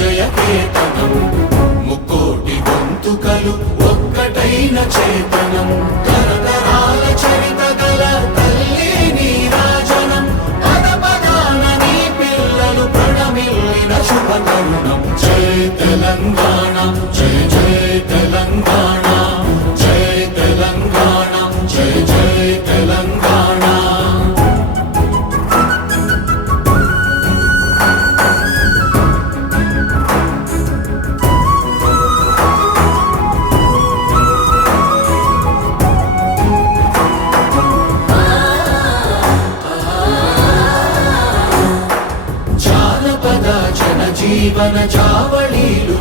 విజయ కేతనం ముక్కోటి గొంతుకలు ఒక్కటైన చేతనం తరతరాల చరిత గల తల్లి నీరాజనం పద పదాన నీ పిల్లలు ప్రణమిల్లిన శుభ తరుణం జై తెలంగాణ జై జై తెలంగాణ జై తెలంగాణ జై జై తెలంగాణ జీవన చావళీలు